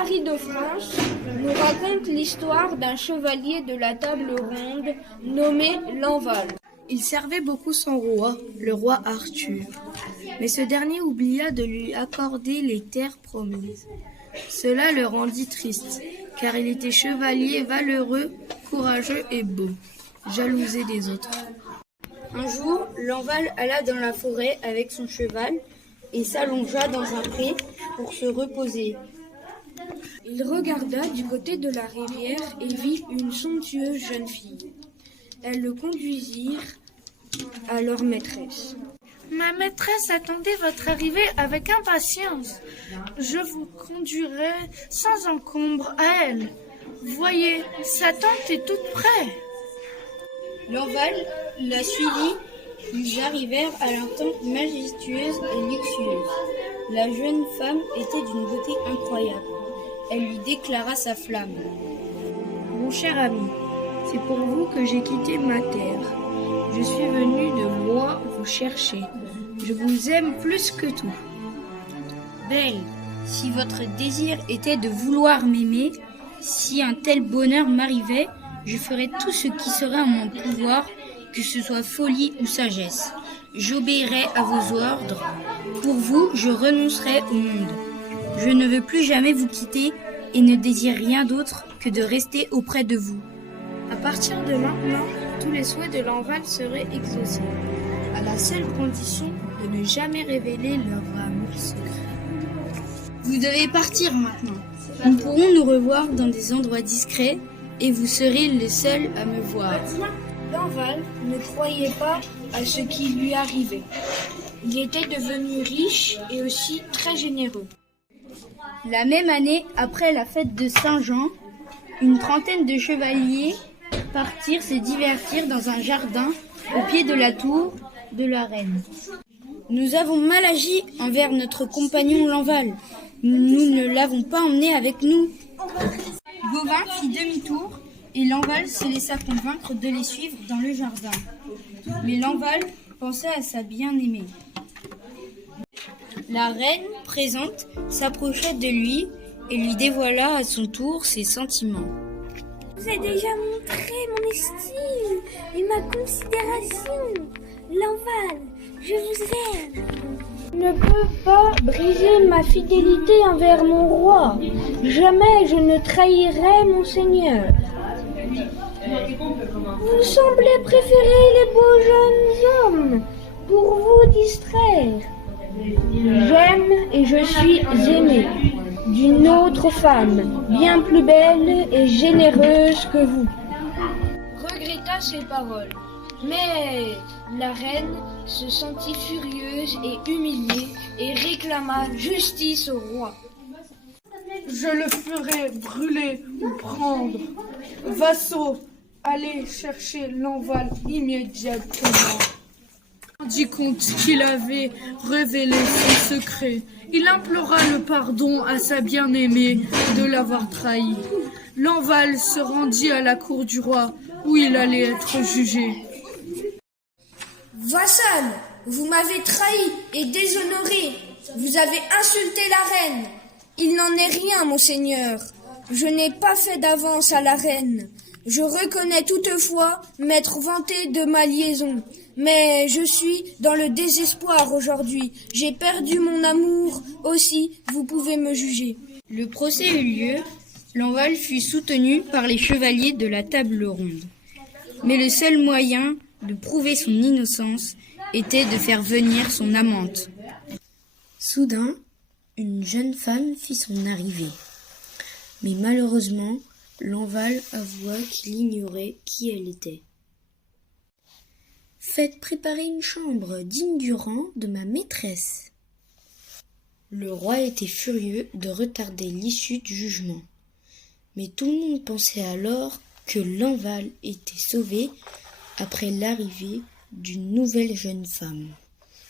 Marie de France nous raconte l'histoire d'un chevalier de la table ronde nommé Lanval. Il servait beaucoup son roi, le roi Arthur, mais ce dernier oublia de lui accorder les terres promises. Cela le rendit triste, car il était chevalier valeureux, courageux et beau, jalousé des autres. Un jour, Lanval alla dans la forêt avec son cheval et s'allongea dans un pré pour se reposer. Il regarda du côté de la rivière et vit une somptueuse jeune fille. Elles le conduisirent à leur maîtresse. Ma maîtresse attendait votre arrivée avec impatience. Je vous conduirai sans encombre à elle. Voyez, sa tente est toute près. Lanval la suivit. Ils arrivèrent à leur tente majestueuse et luxueuse. La jeune femme était d'une beauté incroyable. Elle lui déclara sa flamme. « Mon cher ami, c'est pour vous que j'ai quitté ma terre. Je suis venu de loin vous chercher. Je vous aime plus que tout. Belle, si votre désir était de vouloir m'aimer, si un tel bonheur m'arrivait, je ferais tout ce qui serait en mon pouvoir, que ce soit folie ou sagesse. J'obéirai à vos ordres. Pour vous, je renoncerai au monde. Je ne veux plus jamais vous quitter et ne désire rien d'autre que de rester auprès de vous. » À partir de maintenant, tous les souhaits de Lanval seraient exaucés, à la seule condition de ne jamais révéler leur amour secret. Vous devez partir maintenant. Nous pourrons nous revoir dans des endroits discrets et vous serez le seul à me voir. Lanval ne croyait pas à ce qui lui arrivait. Il était devenu riche et aussi très généreux. La même année, après la fête de Saint-Jean, une trentaine de chevaliers partirent se divertir dans un jardin au pied de la tour de la reine. Nous avons mal agi envers notre compagnon Lanval. Nous ne l'avons pas emmené avec nous. Gauvin fit demi-tour et Lanval se laissa convaincre de les suivre dans le jardin. Mais Lanval pensait à sa bien-aimée. La reine, présente, s'approcha de lui et lui dévoila à son tour ses sentiments. « Vous avez déjà montré mon estime et ma considération. Lanval, je vous aime. Je ne peux pas briser ma fidélité envers mon roi. Jamais je ne trahirai mon seigneur. Vous semblez préférer les beaux jeunes hommes pour vous distraire. J'aime et je suis aimé d'une autre femme, bien plus belle et généreuse que vous. » Regretta ces paroles, mais la reine se sentit furieuse et humiliée et réclama justice au roi. « Je le ferai brûler ou prendre. Vassaux, allez chercher Lanval immédiatement. » Dit compte qu'il avait révélé son secret. Il implora le pardon à sa bien-aimée de l'avoir trahi. Lanval se rendit à la cour du roi où il allait être jugé. « Vassal, vous m'avez trahi et déshonoré. Vous avez insulté la reine. Il n'en est rien, monseigneur. Je n'ai pas fait d'avance à la reine. Je reconnais toutefois m'être vanté de ma liaison. Mais je suis dans le désespoir aujourd'hui. J'ai perdu mon amour aussi, vous pouvez me juger. » Le procès eut lieu. Lanval fut soutenu par les chevaliers de la table ronde. Mais le seul moyen de prouver son innocence était de faire venir son amante. Soudain, une jeune femme fit son arrivée. Mais malheureusement, Lanval avoua qu'il ignorait qui elle était. « Faites préparer une chambre digne du rang de ma maîtresse. » Le roi était furieux de retarder l'issue du jugement. Mais tout le monde pensait alors que Lanval était sauvé après l'arrivée d'une nouvelle jeune femme.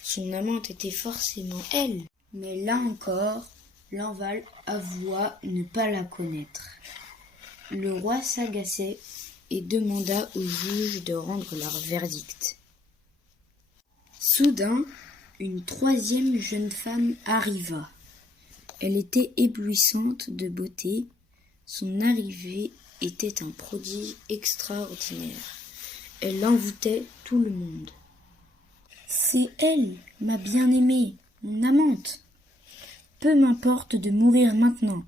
Son amante était forcément elle. Mais là encore, Lanval avoua ne pas la connaître. Le roi s'agaçait et demanda aux juges de rendre leur verdict. Soudain, une troisième jeune femme arriva. Elle était éblouissante de beauté, son arrivée était un prodige extraordinaire. Elle envoûtait tout le monde. C'est elle, ma bien-aimée, mon amante. Peu m'importe de mourir maintenant.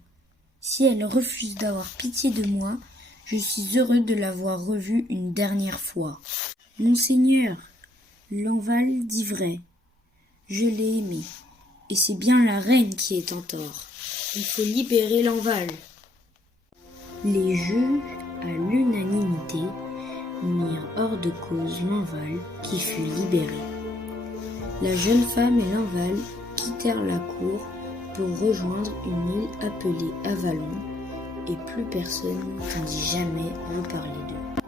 Si elle refuse d'avoir pitié de moi, je suis heureux de l'avoir revue une dernière fois. Monseigneur, Lanval dit vrai. Je l'ai aimée, et c'est bien la reine qui est en tort. Il faut libérer Lanval. Les juges, à l'unanimité, mirent hors de cause Lanval qui fut libéré. La jeune femme et Lanval quittèrent la cour pour rejoindre une île appelée Avalon, et plus personne n'entendit jamais reparler d'eux.